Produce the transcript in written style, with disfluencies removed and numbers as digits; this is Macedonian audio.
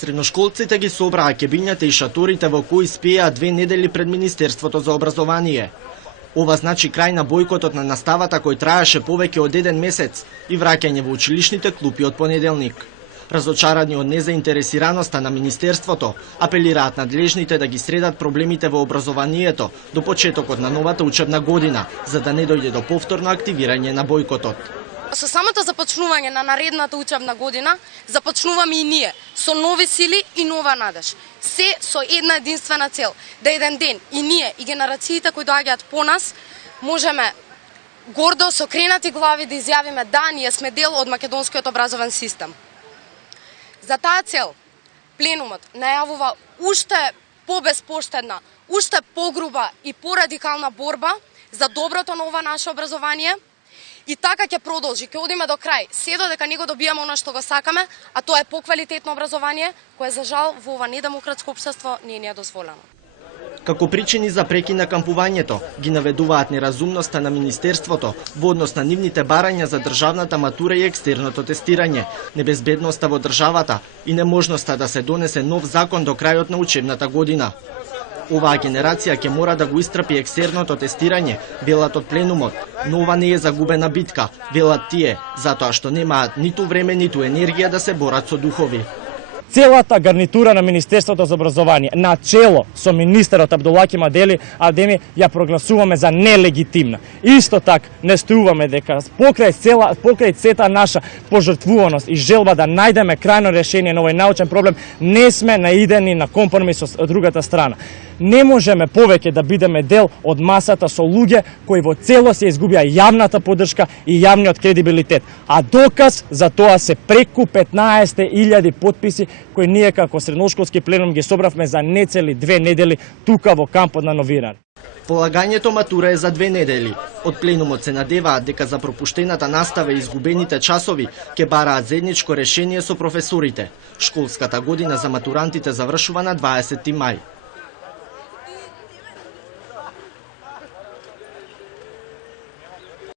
Средношколците ги собраа кебињата и шаторите во кои спиеа 2 недели пред Министерството за образование. Ова значи крај на бојкотот на наставата кој траеше повеќе од 1 месец и враќање во училишните клупи од понеделник. Разочарани од незаинтересираноста на Министерството, апелираат надлежните да ги средат проблемите во образованието до почетокот на новата учебна година, за да не дојде до повторно активирање на бојкотот. Со самото започнување на наредната учебна година, започнуваме и ние со нови сили и нова надеж. Се со една единствена цел, да еден ден и ние и генерациите кои доаѓаат по нас можеме гордо со кренати глави да изјавиме да, ние сме дел од македонскиот образовен систем. За таа цел, пленумот најавува уште побеспоштедна, уште погруба и порадикална борба за доброто на ова наше образование. И така ќе продолжи, ќе одиме до крај, се додека него добиеме она што го сакаме, а тоа е поквалитетно образование, кое за жал во ова недемократско општество не е дозволено. Како причини за прекин на кампувањето ги наведуваат неразумноста на Министерството во однос на нивните барања за државната матура и екстерното тестирање, небезбедноста во државата и неможноста да се донесе нов закон до крајот на учебната година. Оваа генерација ќе мора да го истрпи екстерното тестирање, велат од пленумот, но ова не е загубена битка, велат тие, затоа што немаат ниту време, ниту енергија да се борат со духови. Целата гарнитура на Министерството за образование, на чело со министерот Абдулаки Адеми, ја прогласуваме за нелегитимна. Исто така не стојуваме дека покрај сета наша пожртвуваност и желба да најдеме крајно решение на овој научен проблем, не сме наидени на компромис со другата страна. Не можеме повеќе да бидеме дел од масата со луѓе кои во целост ја изгубија јавната поддршка и јавниот кредибилитет. А доказ за тоа се преку 15.000 потписи кои ние како средношколски пленум ги собравме за нецели 2 недели тука во кампот на Новиран. Полагањето матура е за 2 недели. Од пленумот се надеваат дека за пропуштената настава и изгубените часови ќе бараат заедничко решение со професорите. Школската година за матурантите завршува на 20 мај.